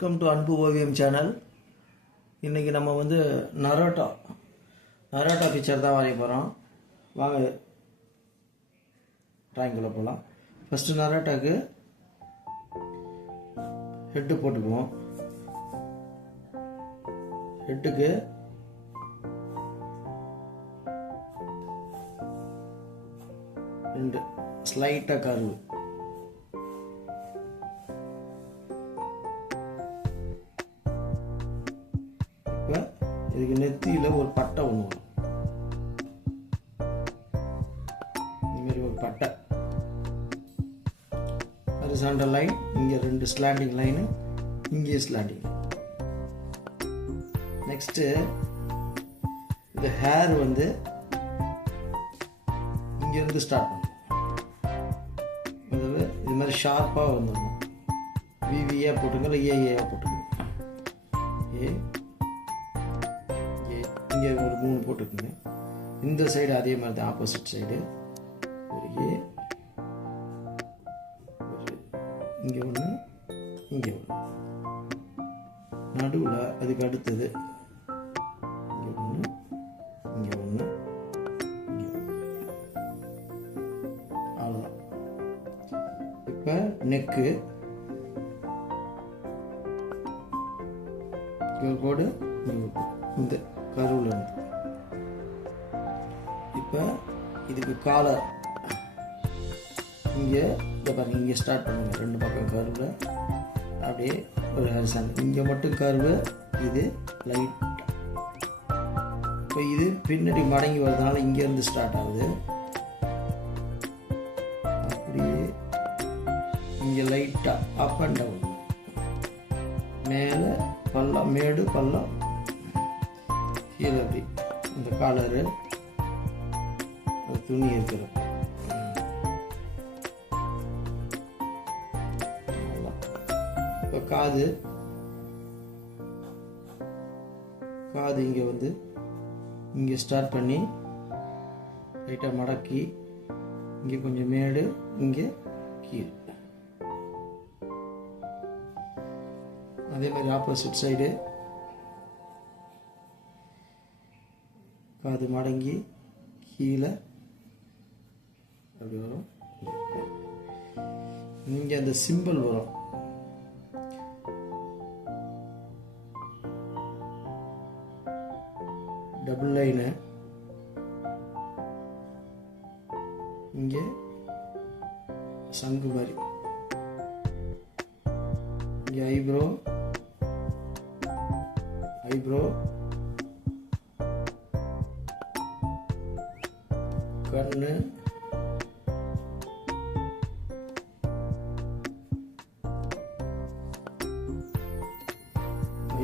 Welcome to அன்பு ஓவியம் channel. இன்றைக்கி நம்ம வந்து நரோட்டோ பிக்சர் தான் வரைய போகிறோம். வாங்க ட்ராயிங்குள்ளே போகலாம். ஃபஸ்ட்டு நரோட்டோக்கு ஹெட்டு போட்டுக்குவோம். ஹெட்டுக்கு ரெண்டு ஸ்லைட்டாக கருவு, இதுக்கு நெத்தியில் ஒரு பட்டை ஒன்று வரும். இதுமாரி ஒரு பட்டை, ஹரிசாண்டல் லைன், இங்கே ரெண்டு ஸ்லாண்டிங் லைனு, இங்கே ஸ்லாண்டிங். நெக்ஸ்ட்டு இந்த ஹேர் வந்து இங்கேருந்து ஸ்டார்ட் பண்ணும். அதாவது இது மாதிரி ஷார்ப்பாக வந்துடணும். விவியாக போட்டுங்க, இல்லை ஏஏயாக போட்டுங்க. இங்கே ஒரு 3 போட்டுக்குங்க. இந்த சைடு அதே மாதிரி தான், ஆப்போசிட் சைடு ஒரு ஏ, ஒரு இங்கே ஒன்று, இங்கே ஒன்று, நடுவில் அதுக்கு அடுத்தது இங்கே ஒன்று, இங்கே ஒன்று, இங்கே ஒன்று. அவ்வளோதான். இப்போ நெக்கு கோடு இந்த கருவில் இருந்து. இப்போ இதுக்கு காலர் இங்கே இதை பாருங்க, இங்கே ஸ்டார்ட் பண்ணுங்க. 2 பக்கம் கருவில் அப்படியே ஒரு ஹரிசான், இங்கே மட்டும் கருவு, இது லைட். இப்போ இது பின்னாடி மடங்கி வர்றதுனால இங்கேருந்து ஸ்டார்ட் ஆகுது. அப்படியே இங்கே லைட்டாக அப் அண்ட் டவுன், மேலே பள்ளம், மேடு பள்ளம், கீழே அப்படி இந்த காலரு துணி இருக்கிற. இப்போ காது இங்கே வந்து இங்கே ஸ்டார்ட் பண்ணி லைட்டாக மடக்கி இங்கே கொஞ்சம் மேடு, இங்கே கீழே. அதே மாதிரி ஆப்போசிட் சைடு காது மடங்கி கீழே அப்படி வரும். இங்கே அந்த சிம்பிள் வரும். டபுள் லைனு, இங்கே சங்கு மாதிரி, இங்கே ஐப்ரோ, கண்ணு,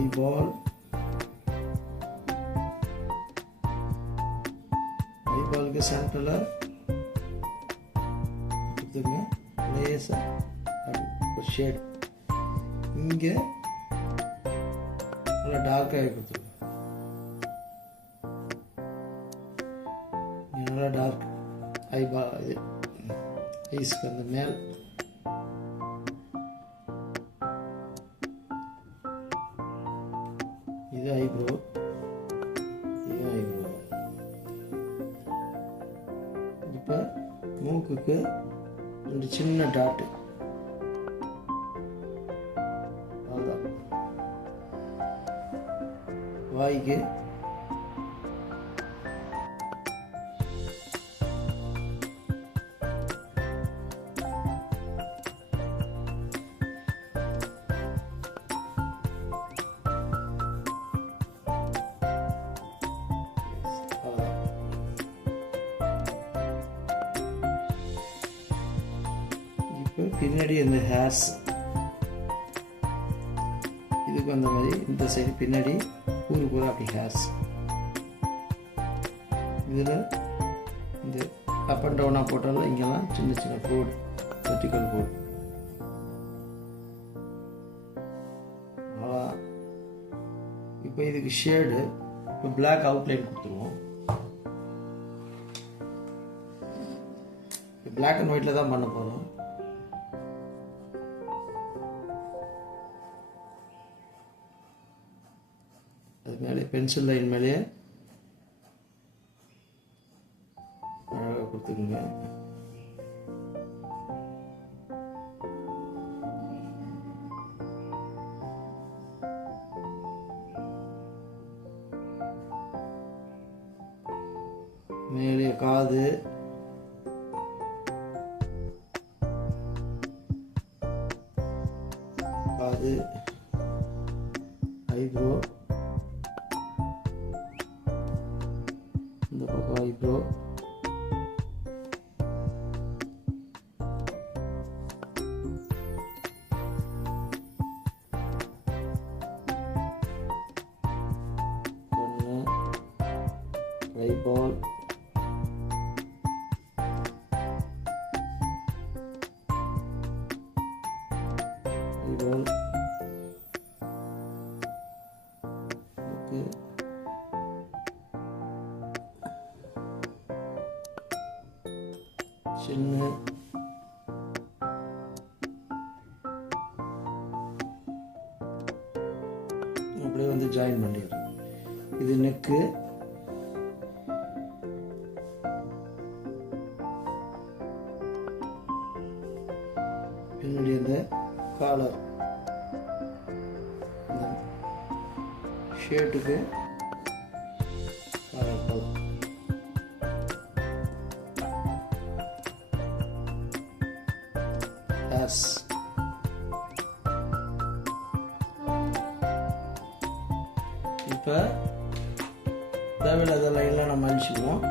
ஐபால், ஐபாலுக்கு சென்டரில் கொடுத்துருங்க லேசாக ஒரு ஷேட். இங்கே நல்லா டார்க்காக கொடுத்துருங்க, நல்லா டார்க். ஐபால் இது ஐஸ்க்கு அந்த மேல். இது ஐப்ரோ, இது ஐப்ரோ. இப்போ மூக்குக்கு 2 சின்ன டாட்டு, அவ்வளோதான். வாய்க்கு பின்னாடி இந்த ஹேர்ஸ் இதுக்கு அந்த மாதிரி இந்த சைடு பின்னாடி பூரா அப்படி ஹேர்ஸ். இதில் இந்த அப் அண்ட் டவுனாக போட்டாலும் இங்கெல்லாம் சின்ன சின்ன கோடு, வெர்டிக்கல் கோடு. இப்போ இதுக்கு ஷேடு, இப்போ பிளாக் அவுட்லைன் கொடுத்துருவோம். பிளாக் அண்ட் ஒயிட்டில் தான் பண்ண போகிறோம். பென்சில் லைன் மேலேயே அழகாக கொடுத்துக்குங்க. மேலே காது, ஐப்ரோ, இந்த பக்கம் ஐப்ரோ, கண்ணு, ஐபால், சின்ன அப்படியே வந்து ஜாயின் பண்ணிடுறோம். இது நெக்கு, பின்னாடி அந்த காலர், இந்த ஷர்ட்டுக்கு காலர் காலர். இப்போ தேவையில்லாத லைன்லாம் நம்ம அழிச்சுக்குவோம்.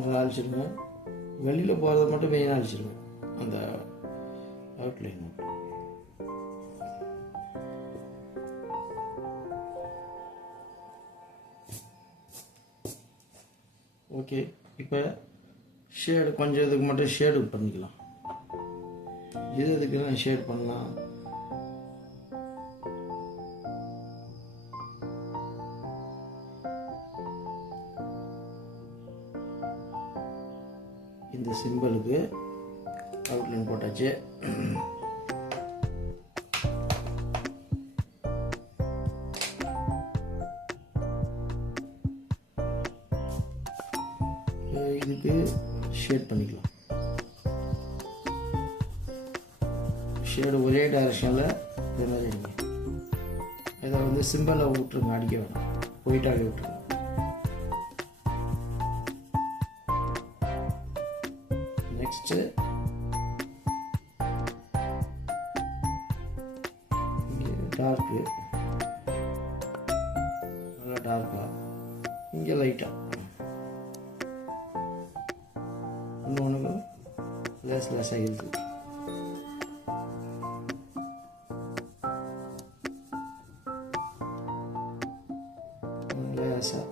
நல்லா அழிச்சிருங்க. வெளியில் போகிறத மட்டும் மெயினாக அழிச்சிருங்க, அந்த அவுட்லைன் மட்டும். ஓகே, இப்போ ஷேடு கொஞ்சம் இதுக்கு மட்டும் ஷேடு பண்ணிக்கலாம். இதுக்கு நான் ஷேட் பண்ணலாம். இந்த சிம்பிளுக்கு அவுட்லைன் போட்டாச்சு. இதுக்கு ஷேட் பண்ணிக்கலாம். ஷேடு ஒரே டைரக்ஷனில் இது மாதிரி அடிங்க. இதை வந்து சிம்பிளை விட்டுருங்க, அடிக்க வேணாம், ஒயிட்டாக விட்டுருங்க. நெக்ஸ்ட்டு இங்கே டார்க்கு, நல்லா டார்க்காக, இங்கே லைட்டாக, இன்னொன்று லேஸாக இருக்குது. லேஸாக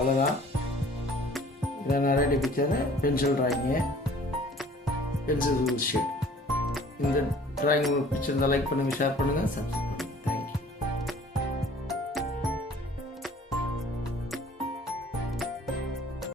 அவ்வளோதான். இதான் நிறைய picture pencil drawing, pencil sheet. இந்த ட்ராயிங் உங்களுக்கு பிடிச்சிருந்தா லைக் பண்ணுங்கள், ஷேர் பண்ணுங்கள், சப்ஸ்கிரைப்.